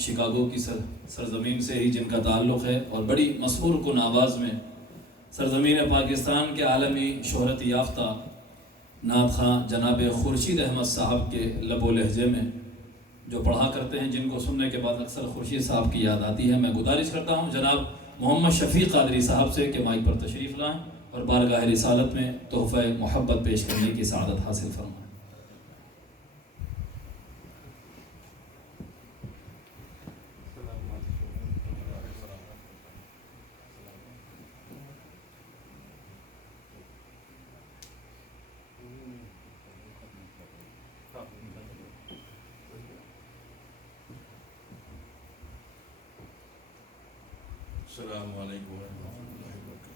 Chicago کی سرزمین سے ہی جن کا تعلق ہے، اور بڑی مسحور کن آواز میں سرزمین پاکستان کے عالمی شہرت یافتہ نعت خواں جناب خورشید احمد صاحب کے لب و لہجے میں جو پڑھا کرتے ہیں، جن کو سننے کے بعد اکثر خورشید صاحب کی یاد آتی ہے، میں گزارش کرتا ہوں جناب محمد شفیق قادری صاحب سے کہ مائک پر تشریف لائیں اور بارگاہ رسالت میں تحفہ محبت پیش کرنے کی سعادت حاصل فرمائیں۔ السلام علیکم ورحمۃ اللہ وبرکاتہ۔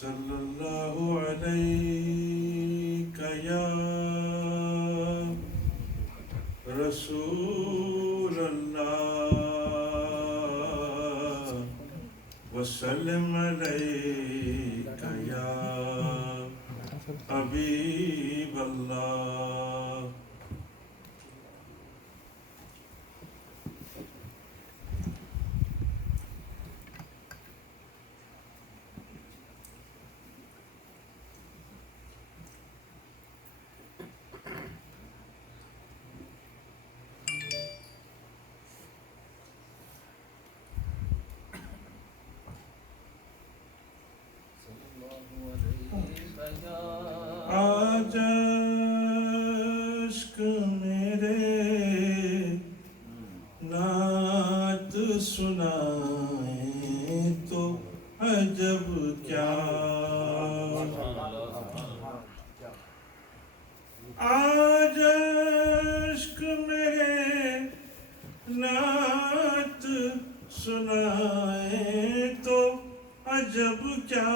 صلی اللہ علیک یا رسول اللہ وسلم علیک یا حبیب اللہ۔ آج عشق میرے نعت سنائیں تو عجب کیا، آج عشق میرے نعت سنائیں تو عجب کیا،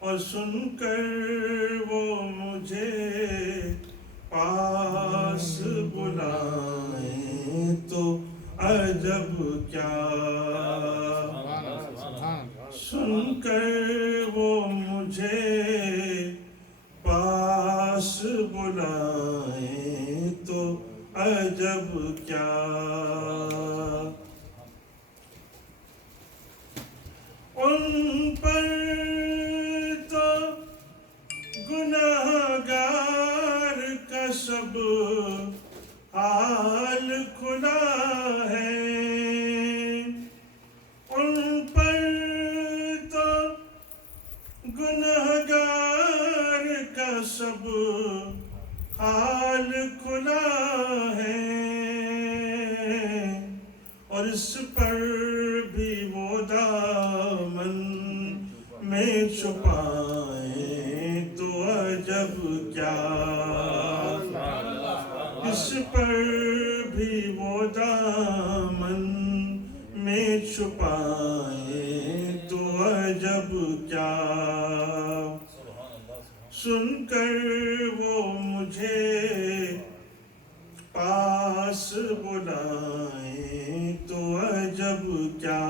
اور سن کر وہ مجھے پاس بلائیں تو عجب کیا، سن کر وہ مجھے پاس بلائیں تو عجب کیا۔ ان پر تو گنہگار کا سب حال کھلا ہے، ان پر تو گنہگار کا سب حال کھلا ہے، اور اس پر بھی وہ دامن میں چھپائیں تو عجب کیا، اس پر بھی وہ دامن میں چھپائیں تو عجب کیا، سن کر وہ مجھے پاس بلائیں تو عجب کیا۔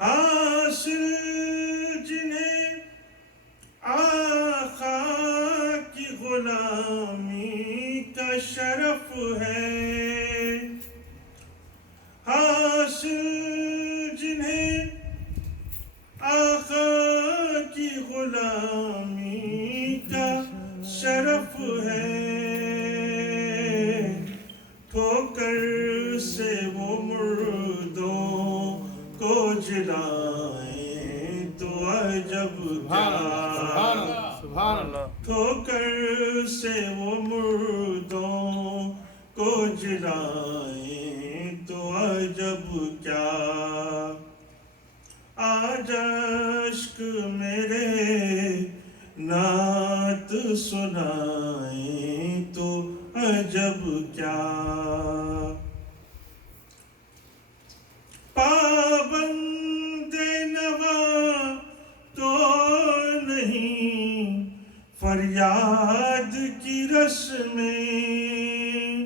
حاصل جنہیں آقا کی غلامی کا شرف ہے، حاصل جنہیں آقا کی غلامی کا شرف ہے، ٹھوکر سے وہ مردوں کو جلائیں تو عجب کیا، ٹھوکر سے وہ مردوں کو جلائیں تو عجب کیا، آج عشق میرے نعت سنائیں تو عجب کیا، پابند نوا تو نہیں فریاد کی رس میں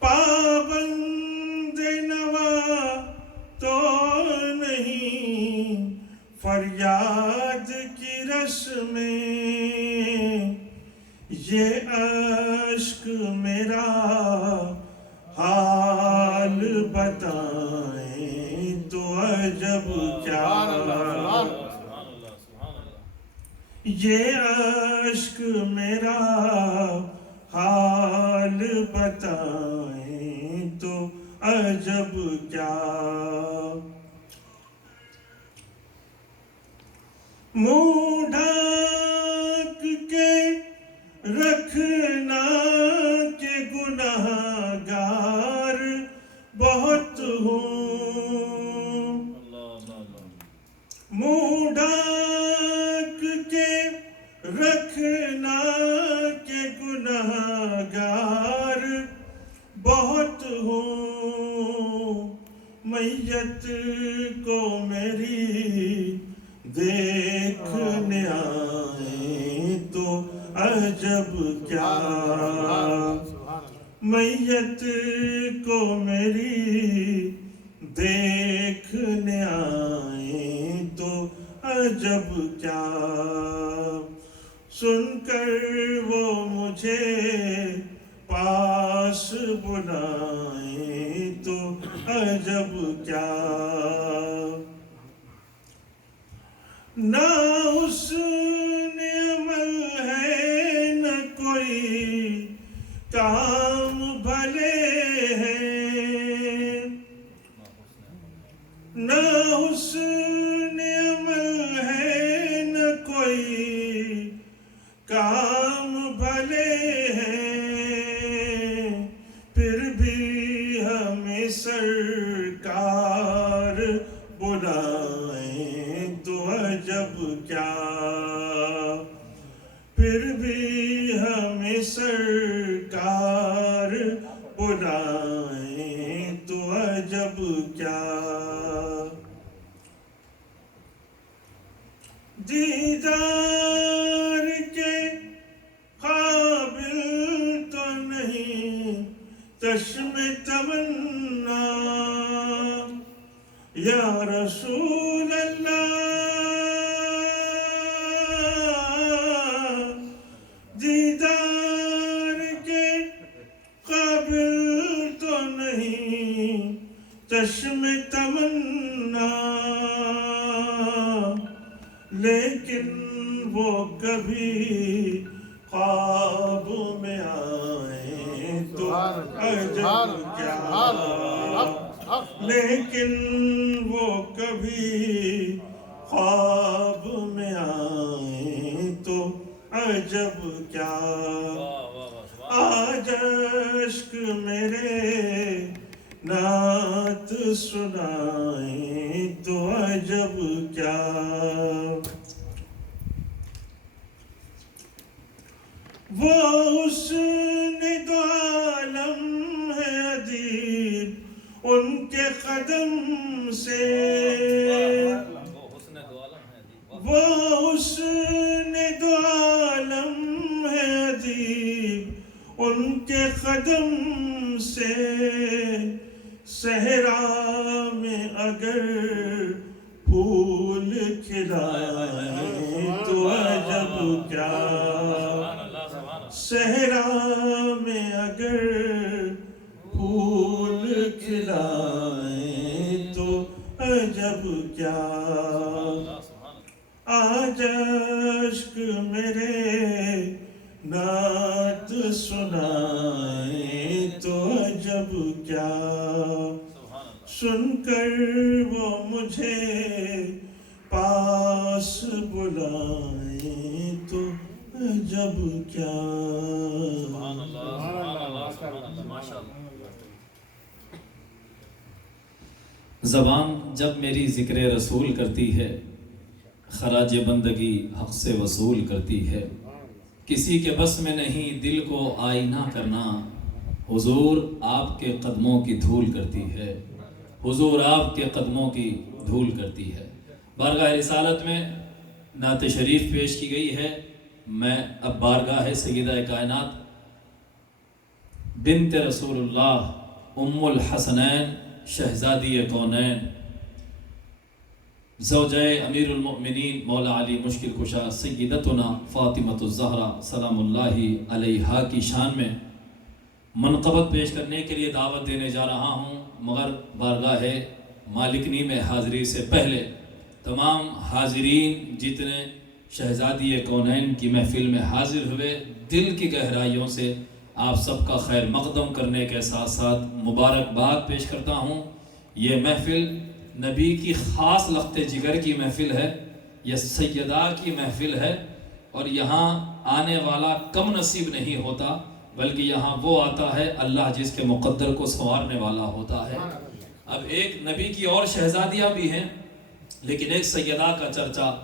پابند نوا تو نہیں، فریاد کی رس میں یہ اشک میرا حال بتائیں تو عجب کیا، یہ اشک میرا حال بتائیں تو عجب کیا، منہ ڈھانک کے رکھنا کہ گناہ گار بہت ہوں، منہ ڈھانک کے رکھنا کہ گناہ گار بہت ہوں، میت کو میری دیکھنے آئیں تو عجب کیا، میت کو میری دیکھنے آئیں تو عجب کیا، سن کر وہ مجھے پاس بلائیں تو عجب کیا، نہ حسن عمل ہے نہ کوئی کام بھلے ہیں، نہ حسن عمل ہے نہ کوئی کام بھلے ہیں، پھر بھی ہمیں سرکار بلائیں تو عجب کیا، پھر بھی ہمیں سرکار بلائیں تو عجب کیا، دیدار کے قابل تو نہیں چشم تمنا، یا رسول اللہ دیدار کے قابل تو نہیں چشم تمنا، لیکن وہ کبھی خواب میں آئیں تو عجب کیا، لیکن وہ کبھی خواب میں آئیں تو عجب کیا، آج اشک میرے نعت سنائیں تو عجب کیا، وہ حسن دو عالم ہے ادیب ان کے قدم سے، وہ حسن دو عالم ہے ادیب ان کے قدم سے، صحرا میں اگر پھول کھلائیں تو عجب کیا، صحرا میں اگر پھول کھلائیں تو عجب کیا، آج اشک میرے نعت سنائیں تو عجب کیا، سن کر وہ مجھے پاس بلائیں تو عجب کیا، زبان جب میری ذکر رسول کرتی ہے، خراج بندگی حق سے وصول کرتی ہے، کسی کے بس میں نہیں دل کو آئینہ کرنا، حضور آپ کے قدموں کی دھول کرتی ہے، حضور آپ کے قدموں کی دھول کرتی ہے۔ بارگاہ رسالت میں نعت شریف پیش کی گئی ہے. میں اب بارگاہ سیدہ کائنات بنت رسول اللہ ام الحسنین شہزادی کونین زوجہ امیر المؤمنین مولا علی مشکل کشا سیدتنا فاطمۃ الزہرا سلام اللہ علیہا کی شان میں منقبت پیش کرنے کے لیے دعوت دینے جا رہا ہوں. مگر بارگاہ مالکنی میں حاضری سے پہلے تمام حاضرین جتنے شہزادی کونین کی محفل میں حاضر ہوئے، دل کی گہرائیوں سے آپ سب کا خیر مقدم کرنے کے ساتھ ساتھ مبارکباد پیش کرتا ہوں. یہ محفل نبی کی خاص لخت جگر کی محفل ہے، یہ سیدہ کی محفل ہے، اور یہاں آنے والا کم نصیب نہیں ہوتا، بلکہ یہاں وہ آتا ہے اللہ جس کے مقدر کو سنوارنے والا ہوتا ہے. اب ایک نبی کی اور شہزادیاں بھی ہیں، لیکن ایک سیدہ کا چرچا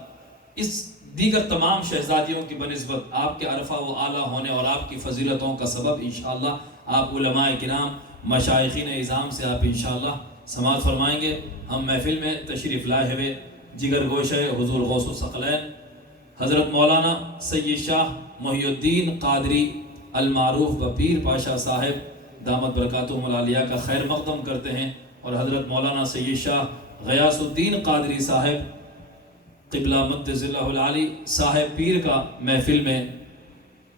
اس دیگر تمام شہزادیوں کی بنسبت آپ کے عرفہ و اعلیٰ ہونے اور آپ کی فضیلتوں کا سبب انشاءاللہ آپ علماء کرام مشائخین اعظام سے آپ انشاءاللہ سماعت فرمائیں گے. ہم محفل میں تشریف لائے ہوئے جگر گوشہ حضور غوث الثقلین حضرت مولانا سید شاہ محی الدین قادری المعروف بپیر پاشا صاحب دامت برکاتہم العالیہ کا خیر مقدم کرتے ہیں، اور حضرت مولانا سید شاہ غیاث الدین قادری صاحب قبلہ مدظ اللہ العالی صاحب پیر کا محفل میں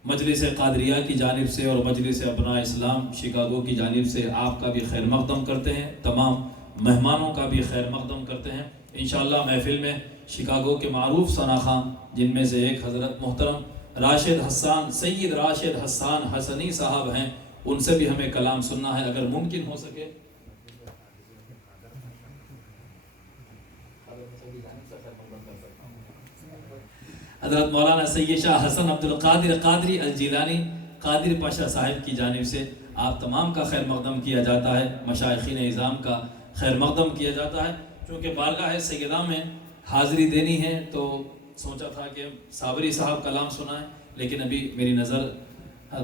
مجلس قادریہ کی جانب سے اور مجلس ابناء اسلام شکاگو کی جانب سے آپ کا بھی خیر مقدم کرتے ہیں، تمام مہمانوں کا بھی خیر مقدم کرتے ہیں. انشاءاللہ محفل میں شکاگو کے معروف ثناخواں جن میں سے ایک حضرت محترم راشد حسان سید راشد حسان حسنی صاحب ہیں، ان سے بھی ہمیں کلام سننا ہے اگر ممکن ہو سکے. حضرت مولانا سید شاہ حسن عبد القادر قادری الجیلانی قادر پاشا صاحب کی جانب سے آپ تمام کا خیر مقدم کیا جاتا ہے، مشائخین اعظام کا خیر مقدم کیا جاتا ہے. چونکہ بارگاہ سیدہ میں حاضری دینی ہے تو سوچا تھا کہ صابری صاحب کلام سنائیں، لیکن ابھی میری نظر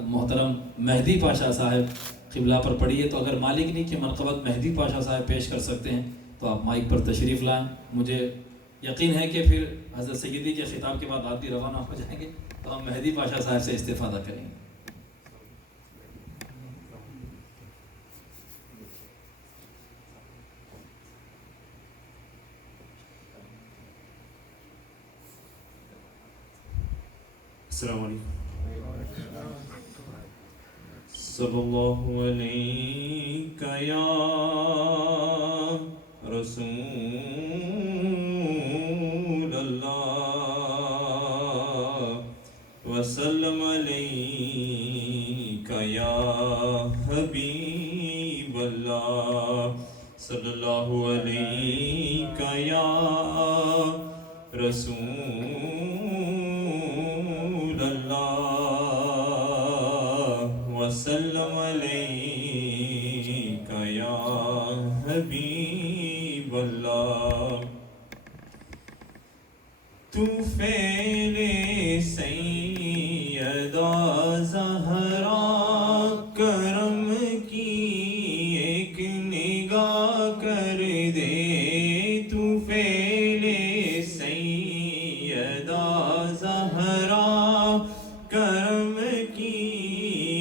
محترم مہدی پاشا صاحب قبلہ پر پڑی ہے، تو اگر مالکنی کی منقبت مہدی پاشا صاحب پیش کر سکتے ہیں تو آپ مائک پر تشریف لائیں. مجھے یقین ہے کہ پھر حضرت سیدی کے خطاب کے بعد آپ بھی روانہ ہو جائیں گے تو ہم مہدی پاشا صاحب سے استفادہ کریں گے. السلام علیکم. صلی اللہ علیک یا رسول اللہ وسلم علیک یا حبیب اللہ صلی اللہ علیک یا رسول اللہ وسلم علیک یا حبیب اللہ. تو فعل سیدہ زہرا کرم کی ایک نگاہ کر دے. تو فعل سیدہ زہرا کرم کی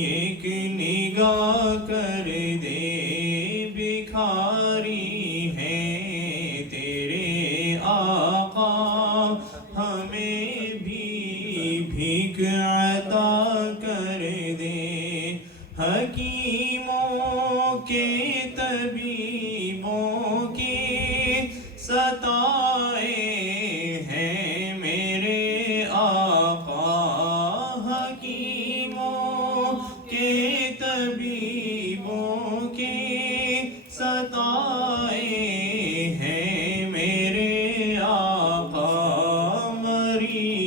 ایک نگاہ کر دے. بھکاری ہیں تیرے آقا ہمیں بھی بھیک عطا کر دے. حکیموں کے طبیبوں کے ستائے ہیں میرے آقا. حکیموں کے طبیبوں کے ستائے ہیں میرے آقا. مریض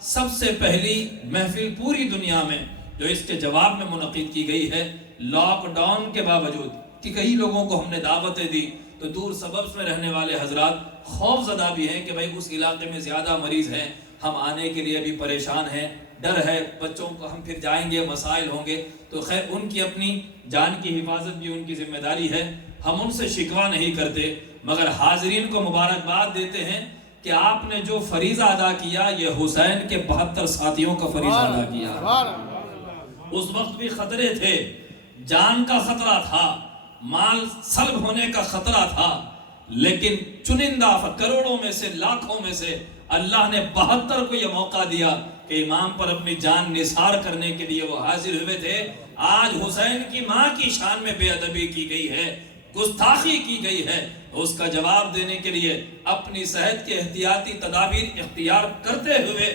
سب سے پہلی محفل پوری دنیا میں جو اس کے جواب میں منعقد کی گئی ہے، لاک ڈاؤن کے باوجود کہ کئی لوگوں کو ہم نے دعوتیں دی تو دور سببز میں رہنے والے حضرات خوف زدہ بھی ہیں کہ بھائی اس علاقے میں زیادہ مریض ہیں، ہم آنے کے لیے بھی پریشان ہیں، ڈر ہے بچوں کو ہم پھر جائیں گے مسائل ہوں گے. تو خیر ان کی اپنی جان کی حفاظت بھی ان کی ذمہ داری ہے، ہم ان سے شکوہ نہیں کرتے، مگر حاضرین کو مبارکباد دیتے ہیں کہ آپ نے جو فریضہ ادا کیا یہ حسین کے 72 ساتھیوں کا فریضہ ادا کیا. اس وقت بھی خطرے تھے، جان کا خطرہ تھا، مال سلب ہونے کا خطرہ تھا، لیکن چنندہ کروڑوں میں سے لاکھوں میں سے اللہ نے 72 کو یہ موقع دیا کہ امام پر اپنی جان نثار کرنے کے لیے وہ حاضر ہوئے تھے. آج حسین کی ماں کی شان میں بے ادبی کی گئی ہے، گستاخی کی گئی ہے، اس کا جواب دینے کے لیے اپنی صحت کے احتیاطی تدابیر اختیار کرتے ہوئے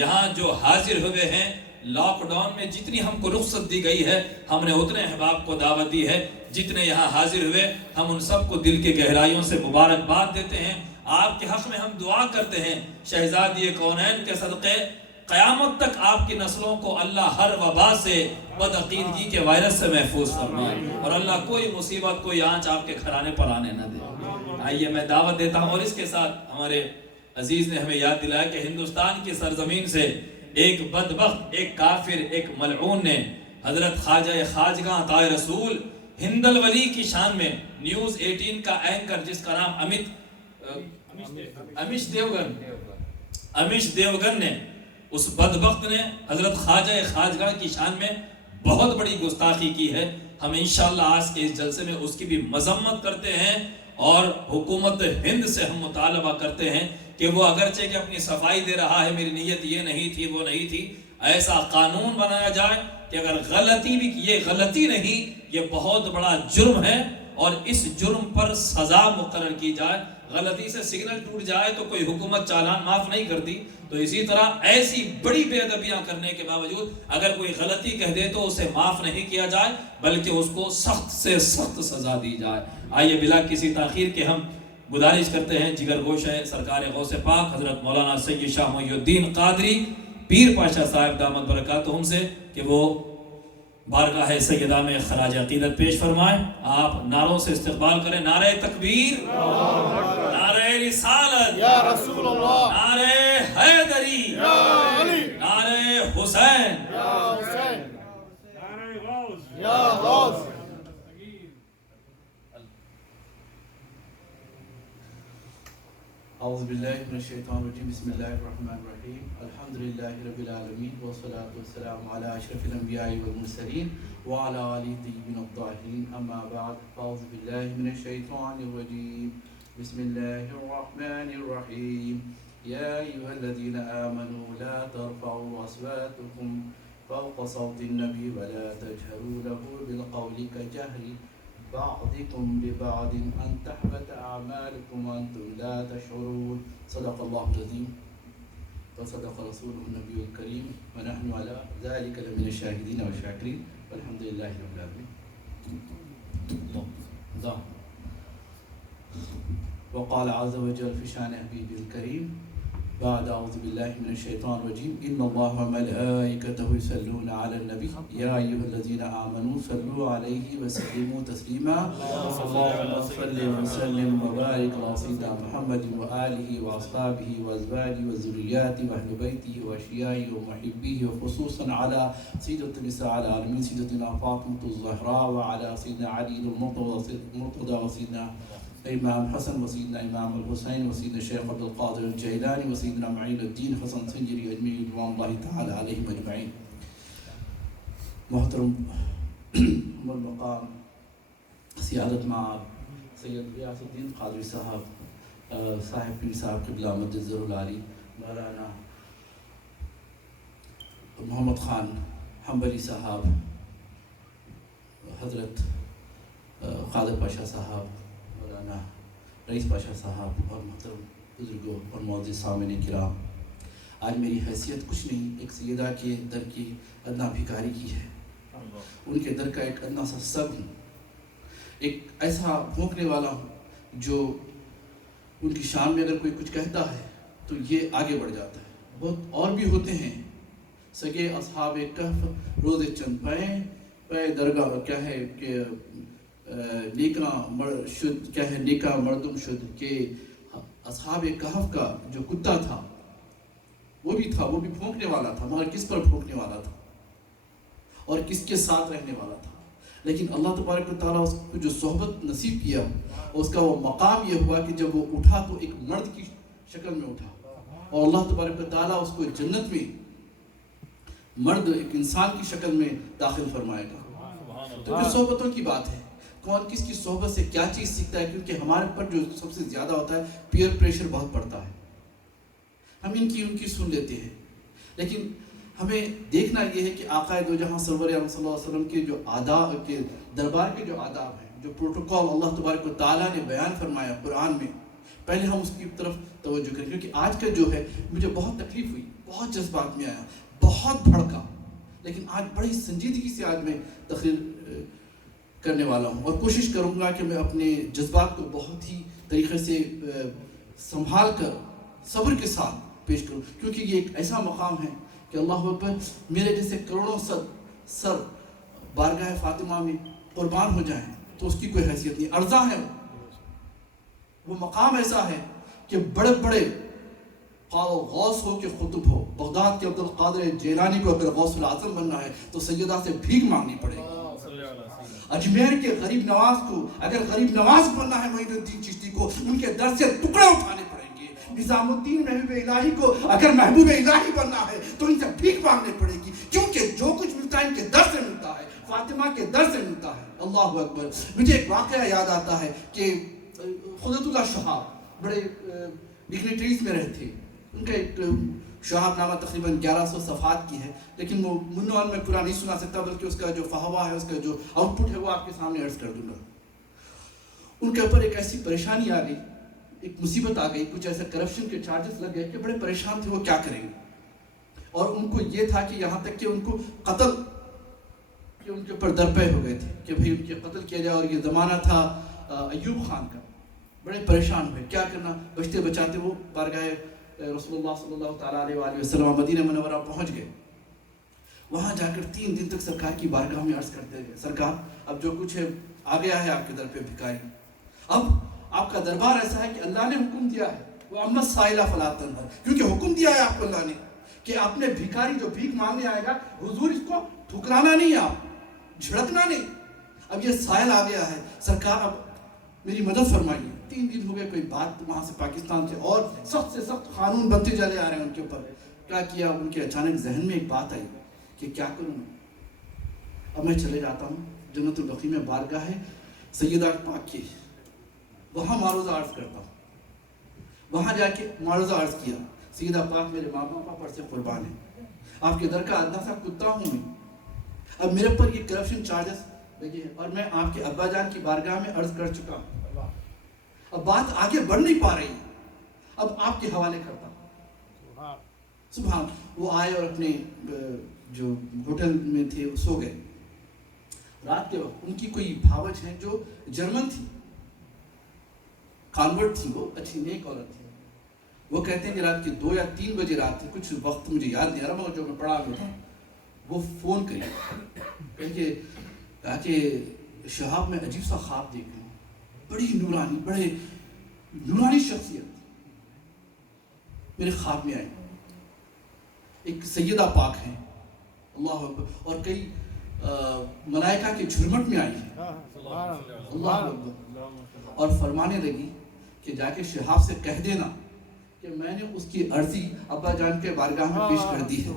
یہاں جو حاضر ہوئے ہیں. لاک ڈاؤن میں جتنی ہم کو رخصت دی گئی ہے ہم نے اتنے احباب کو دعوت دی ہے، جتنے یہاں حاضر ہوئے ہم ان سب کو دل کے گہرائیوں سے مبارکباد دیتے ہیں. آپ کے حق میں ہم دعا کرتے ہیں شہزادی کونین کے صدقے قیامت تک آپ کی نسلوں کو اللہ ہر وبا سے، بدعقیدگی کے وائرس سے محفوظ فرمائے، اور اللہ کوئی مصیبت کوئی آنچ آپ کے گھرانے پر آنے نہ دے. آئیے میں دعوت دیتا ہوں، اور اس کے ساتھ ہمارے عزیز نے ہمیں یاد دلایا کہ ہندوستان کی سرزمین سے ایک بدبخت، ایک کافر، ایک ملعون نے حضرت خواجہ خواجگاں عطائے رسول ہندل ولی کی شان میں نیوز 18 کا اینکر جس کا نام امیش دیوگن نے، اس بدبخت نے حضرت خواجہ خواجگاں کی شان میں بہت بڑی گستاخی کی ہے. ہم انشاءاللہ آج کے اس جلسے میں اس کی بھی مذمت کرتے ہیں اور حکومت ہند سے ہم مطالبہ کرتے ہیں کہ وہ اگرچہ کہ اپنی صفائی دے رہا ہے میری نیت یہ نہیں تھی وہ نہیں تھی، ایسا قانون بنایا جائے کہ اگر غلطی بھی، یہ غلطی نہیں، یہ بہت بڑا جرم ہے اور اس جرم پر سزا مقرر کی جائے. غلطی سے سگنل ٹوٹ جائے تو کوئی حکومت چالان معاف نہیں کرتی، تو اسی طرح ایسی بڑی بے ادبیاں کرنے کے باوجود اگر کوئی غلطی کہہ دے تو اسے معاف نہیں کیا جائے بلکہ اس کو سخت سے سخت سزا دی جائے. آئیے بلا کسی تاخیر کے ہم گزارش کرتے ہیں جگر گوش ہے سرکار غوث پاک حضرت مولانا سید شاہ محی الدین قادری پیر پاشا صاحب دامت برکاتہم سے کہ وہ بارگاہ سیدہ میں خراج عقیدت پیش فرمائیں. آپ نعروں سے استقبال کریں. نعرہ تکبیر، نعرہ رسالت، یا رسول اللہ، نعرہ حیدری، یا علی، نعرہ حسین، یا حسین، نعرہ غوث، یا غوث. اعوذ باللہ من الشیطان الرجیم. بسم اللہ الرحمن الرحیم. الحمدللہ رب العالمین والصلاة والسلام علی اشرف الانبیاء والمرسلین وعلی آلہ الطیبین الطاہرین. اما بعد فاعوذ باللہ من الشیطان الرجیم. بسم اللہ الرحمن الرحیم. یا ایھا الذین آمنوا لا ترفعوا اصواتکم فوق صوت النبی ولا تجهروا له بالقول كجهر بعضكم لبعض أن تحبط أعمالكم وأنتم لا تشعرون. صدق الله العظيم وصدق رسوله النبي الكريم ونحن على ذلك لمن الشاهدين والشاكرين والحمد لله رب العالمين. وقال عز وجل في شان حبيبه الكريم بعد أعوذ بالله من الشيطان الرجيم. إن الله وملائكته يصلون على النبي يا أيها الذين آمنوا صلوا عليه وسلموا تسليما. اللهم صل وسلم وبارك على سيدنا محمد وآله وأصحابه وأزواجه وذرياته وأهل بيته وأشيائه ومحبيه وخصوصا على سيدة النساء على العالمين سيدتنا فاطمة الزهراء وعلى سيدنا علي المرتضى وسيدنا امام حسن وسيدنا امام الحسين وسيدنا الشيخ عبد القادر الجيلاني وسيدنا معين الدين حسن سنجري اجمعين رضوان الله تعالى عليهم اجمعين. محترم ام المقام سیادت معاب سید غیاث الدین قادری صاحب صاحب پیر صاحب قبلہ مجد العالی، مولانا محمد خان حنبلی صاحب، حضرت خالد پاشا صاحب، رئیس پاشا صاحب اور محترم بزرگوں اور معزز سامعین کرام، آج میری حیثیت کچھ نہیں، ایک سیدہ کے در کی ادنا بھکاری کی ہے، ان کے در کا ایک ادنا سا سب ہوں، ایک ایسا بھونکنے والا ہوں جو ان کی شان میں اگر کوئی کچھ کہتا ہے تو یہ آگے بڑھ جاتا ہے، بہت اور بھی ہوتے ہیں. سگے اصحاب کہف روز چند پے درگاہ کیا ہے کہ نیکا مردم شد کہ اصحاب کہف کا جو کتا تھا وہ بھی بھونکنے والا تھا، مگر کس پر بھونکنے والا تھا اور کس کے ساتھ رہنے والا تھا. لیکن اللہ تبارک و تعالیٰ اس کو جو صحبت نصیب کیا، اس کا وہ مقام یہ ہوا کہ جب وہ اٹھا تو ایک مرد کی شکل میں اٹھا، اور اللہ تبارک و تعالیٰ اس کو جنت میں مرد ایک انسان کی شکل میں داخل فرمائے گا. تو جو صحبتوں کی بات ہے، کون کس کی صحبت سے کیا چیز سیکھتا ہے، کیونکہ ہمارے پر جو سب سے زیادہ ہوتا ہے پیئر پریشر بہت پڑتا ہے. ہم ان کی سن لیتے ہیں، لیکن ہمیں دیکھنا یہ ہے کہ آقا دو جہاں سرور اعظم صلی اللہ علیہ وسلم کے جو آداب کے دربار کے جو آداب ہیں، جو پروٹوکول اللہ تبارک و تعالیٰ نے بیان فرمایا قرآن میں، پہلے ہم اس کی طرف توجہ کریں. کیونکہ آج کا جو ہے مجھے بہت تکلیف ہوئی، بہت جذبات میں آیا، بہت بھڑکا، لیکن آج بڑی سنجیدگی سے آج میں تقریر کرنے والا ہوں، اور کوشش کروں گا کہ میں اپنے جذبات کو بہت ہی طریقے سے سنبھال کر صبر کے ساتھ پیش کروں. کیونکہ یہ ایک ایسا مقام ہے کہ اللہ اکبر، میرے جیسے کروڑوں سر بارگاہ فاطمہ میں قربان ہو جائیں تو اس کی کوئی حیثیت نہیں. ارزاں ہے وہ مقام ایسا ہے کہ بڑے بڑے غوث ہو کہ قطب ہو، بغداد کے عبد القادر جیلانی کو اگر غوث العظم بننا ہے تو سیدہ سے بھیک مانگنی پڑے گی. اجمیر کے غریب نواز کو اگر غریب نواز بننا ہے معین الدین چشتی کو ان کے در سے ٹکڑے اٹھانے پڑیں گے. نظام الدین محبوب الہی کو اگر محبوب الہی بننا ہے تو ان سے بھیک مانگنے پڑے گی، کیونکہ جو کچھ ملتا ہے ان کے در سے ملتا ہے، فاطمہ کے در سے ملتا ہے. اللہ اکبر. مجھے ایک واقعہ یاد آتا ہے کہ قدرت اللہ شہاب بڑے ڈگنیٹریز میں رہتے، ان کا ایک شہاب نامہ تقریباً 1100 صفحات کی ہے، لیکن وہ منوان میں پورا نہیں سنا سکتا، بلکہ اس کا جو فہوا ہے، اس کا جو آؤٹ پٹ ہے وہ آپ کے سامنے عرض کر دوں گا. ان کے اوپر ایک ایسی پریشانی آ گئی، ایک مصیبت آ گئی، کچھ ایسے کرپشن کے چارجز لگ گئے کہ بڑے پریشان تھے وہ کیا کریں گے. اور ان کو یہ تھا کہ یہاں تک کہ ان کو قتل کہ ان کے اوپر درپے ہو گئے تھے کہ بھئی ان کے قتل کیا جائے. اور یہ زمانہ تھا ایوب خان کا. بڑے پریشان ہوئے، کیا کرنا. بچتے بچاتے وہ بارگاہ رسول اللہ صلی اللہ تعالیٰ علیہ وآلہ وسلم مدینہ منورہ پہنچ گئے. وہاں جا کر 3 دن تک سرکار کی بارگاہ میں عرض کرتے گئے، سرکار اب جو کچھ ہے آ گیا ہے آپ کے در پہ بھکاری. اب آپ کا دربار ایسا ہے کہ اللہ نے حکم دیا ہے، وہ امت سائلہ فلا تنہر، کیونکہ حکم دیا ہے آپ کو اللہ نے کہ اپنے بھکاری جو بھیک مانگنے آئے گا حضور اس کو ٹھکرانا نہیں، آپ جھڑکنا نہیں. اب یہ سائل آ گیا ہے، سرکار اب میری مدد فرمائیے. 3 دن ہو گئے، کوئی بات وہاں سے پاکستان سے اور سخت سے سخت قانون بنتے چلے آ رہے ہیں ان کے اوپر. کیا کیا ان کے اچانک ذہن میں ایک بات آئی کہ کیا کروں میں. اب میں چلے جاتا ہوں جنت البقیع میں بارگاہ ہے سیدہ پاک کی، وہاں معروضہ عرض کرتا ہوں. وہاں جا کے معروضہ عرض کیا، سیدہ پاک میرے ماں باپ پر سے قربان ہے، آپ کے در کا ادنا سا کتا ہوں میں. اب میرے پر یہ کرپشن چارجز لگے ہیں اور میں آپ کے ابا جان کی بارگاہ میں عرض کر چکا ہوں. اب بات آگے بڑھ نہیں پا رہی، اب آپ کے حوالے کرتا ہوں. سبحان. وہ آئے اور اپنے جو ہوٹل میں تھے وہ سو گئے. رات کے وقت ان کی کوئی بھاوج ہے جو جرمن تھی، کانورٹ تھی، وہ اچھی نیک عورت تھی. وہ کہتے ہیں کہ رات کے 2 یا 3 بجے رات تھی، کچھ وقت مجھے یاد نہیں آ رہا، مگر جو میں پڑھا ہوا تھا وہ فون کری کہ شہاب میں عجیب سا خواب دیکھ رہا ہوں، بڑی نورانی شخصیت میرے خواب میں آئی. ایک سیدہ پاک ہے، اللہ اکبر، اور کئی ملائکہ کے جھرمٹ میں آئی ہے، اللہ اکبر. اور فرمانے لگی کہ جا کے شہاب سے کہہ دینا کہ میں نے اس کی عرضی ابا جان کے بارگاہ میں پیش کر دی ہے،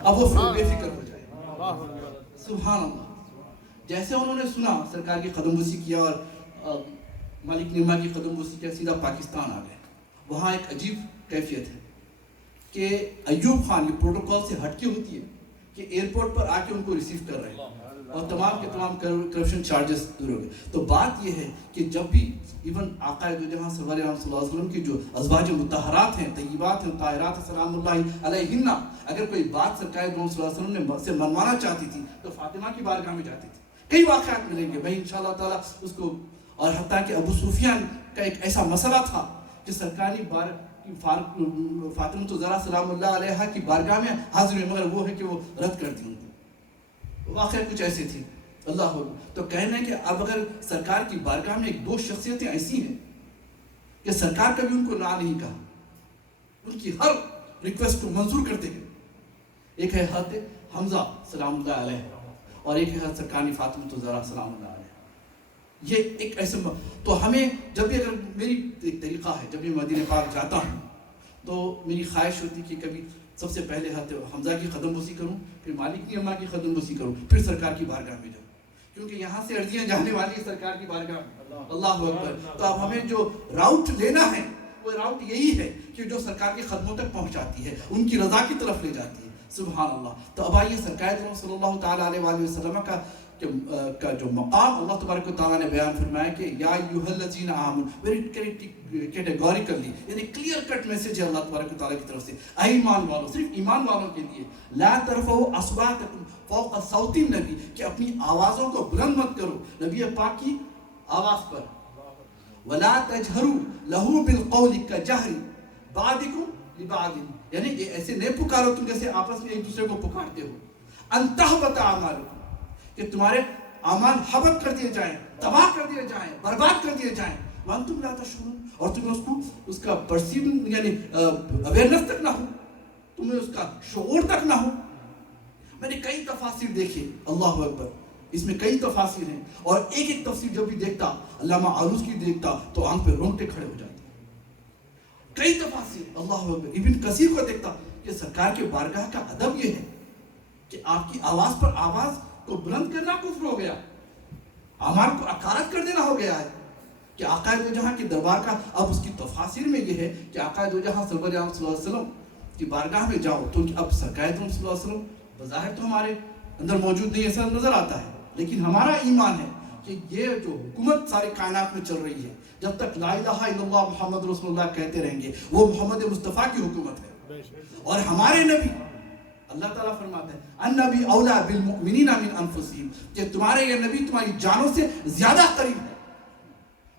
اب وہ بے فکر ہو جائے. سبحان اللہ. جیسے انہوں نے سنا سرکار کی قدم بوسی کیا اور مالک نعمہ کی قدم بوسی کیا، سیدھا پاکستان آ گئے. وہاں ایک عجیب کیفیت ہے کہ ایوب خان یہ پروٹوکول سے ہٹ کے ہوتی ہے کہ ایئرپورٹ پر آ کے ان کو ریسیو کر رہے ہیں اور تمام کے تمام کرپشن چارجز دور ہو گئے. تو بات یہ ہے کہ جب بھی ایون آقا دو جہاں سرور اعظم صلی اللہ علیہ وسلم کی جو ازواج مطہرات ہیں، طیبات ہیں، طاہرات سلام اللہ علیہن، اگر کوئی بات سرکار دو صلی اللہ علیہ وسلم نے سے منوانا چاہتی تھی تو فاطمہ کی بارگاہ میں جاتی تھی. کئی واقعات ملیں گے بھائی انشاءاللہ تعالیٰ اس کو. اور حتیٰ کہ ابو سفیان کا ایک ایسا مسئلہ تھا کہ سرکاری فاطمہ الزہرا سلام اللہ علیہا کی بارگاہ میں حاضر ہوئے، مگر وہ ہے کہ وہ رد کر دی ان کو، واقعہ کچھ ایسے تھی۔ اللہ تو کہنا ہے کہ اب اگر سرکار کی بارگاہ میں ایک دو شخصیتیں ایسی ہیں کہ سرکار کبھی ان کو نہ نہیں کہا، ان کی ہر ریکویسٹ کو منظور کرتے ہیں، ایک ہے حضرت حمزہ سلام اللہ علیہ اور ایک ہے سرکار فاطمہ الزہرا سلام اللہ علیہ۔ یہ ایک ایسے تو ہمیں جب بھی، اگر میری ایک طریقہ ہے، جب بھی مدینہ پاک جاتا ہوں تو میری خواہش ہوتی کہ کبھی سب سے پہلے حضرت حمزہ کی قدم بوسی کروں، پھر مالک کی اماں کی قدم بوسی کروں، پھر سرکار کی بارگاہ میں جاؤں، کیونکہ یہاں سے عرضیاں جانے والی ہے سرکار کی بارگاہ میں۔ اللہ اکبر۔ تو اب ہمیں جو راؤٹ لینا ہے وہ راؤٹ یہی ہے کہ جو سرکار کے قدموں تک پہنچاتی ہے، ان کی رضا کی طرف لے جاتی ہے۔ سبحان اللہ۔ تو اب آئیے سرکار صلی اللہ تعالیٰ علیہ وآلہ وسلم کا جو مقام اللہ تبارک و تعالیٰ نے بیان فرمایا کہ یا ایھا الذین آمنوا، ویری کیٹیگوریکلی، یعنی کلیئر کٹ میسج ہے اللہ تبارک و تعالیٰ کی طرف سے، اے ایمان والوں، صرف ایمان والوں کے لیے، لا ترفعوا اصواتکم فوق صوت النبی، کہ اپنی آوازوں کو بلند مت کرو نبی پاک کی آواز پر، ولا تجہروا لہ بالقول کجہر بعضکم لبعض، یعنی ایسے نہیں پکارو تم جیسے آپس میں ایک دوسرے کو پکارتے ہو، ان تحبط اعمالکم، کہ تمہارے اعمال حبط کر دیے جائیں، تباہ کر دیے جائیں، برباد کر دیے جائیں، وانتم لا تشعرون، اور تمہیں اس کا پرسیو یعنی اویئرنس تک نہ ہو، تمہیں اس کا شعور تک نہ ہو۔ میں نے کئی تفاسیر دیکھے، اللہ اکبر، اس میں کئی تفاسیر ہیں، اور ایک ایک تفسیر جب بھی دیکھتا، علامہ عروض کی دیکھتا تو آنکھ پہ رونگٹے کھڑے ہو جاتے۔ کئی تفاسیر، اللہ اکبر، ابن کثیر کو دیکھتا کہ سرکار کے بارگاہ کا ادب یہ ہے کہ آپ کی آواز پر آواز کو بلند کرنا کفر ہو گیا، اعمال کو اکارت کر دینا ہو گیا ہے، کہ آقا دو جہاں کے دربار کا اب اس کی تفاسیر میں یہ ہے کہ آقا دو جہاں سرور عالم صلی اللہ علیہ وسلم کی بارگاہ میں جاؤ تو اب سرکار صلی اللہ علیہ وسلم بظاہر تو ہمارے اندر موجود نہیں، ایسا نظر آتا ہے، لیکن ہمارا ایمان ہے کہ یہ جو حکومت ساری کائنات میں چل رہی ہے، جب تک لا الہ الا اللہ محمد رسول اللہ کہتے رہیں گے، وہ محمد مصطفیٰ کی حکومت ہے۔ اور ہمارے نبی، اللہ تعالیٰ فرماتے ہیں النبی اولا بالمؤمنین من انفسہم، کہ تمہارے یہ نبی تمہاری جانوں سے زیادہ قریب ہے،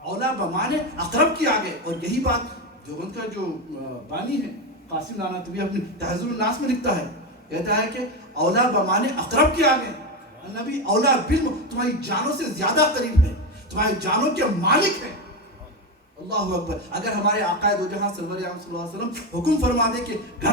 اولا بمانے اقرب کی آگے۔ اور یہی بات دیوبند کا جو بانی ہے قاسم نانوتوی اپنے تہذیب الناس میں لکھتا ہے، کہتا ہے کہ اولا بمانے اقرب کی آگے، النبی اولا تمہاری جانوں سے زیادہ قریب ہے، تمہاری جانوں کے مالک ہے۔ اللہ اکبر۔ اگر ہمارے آقا دو جہاں سرور عالم صلی اللہ علیہ وسلم حکم فرما دے کہ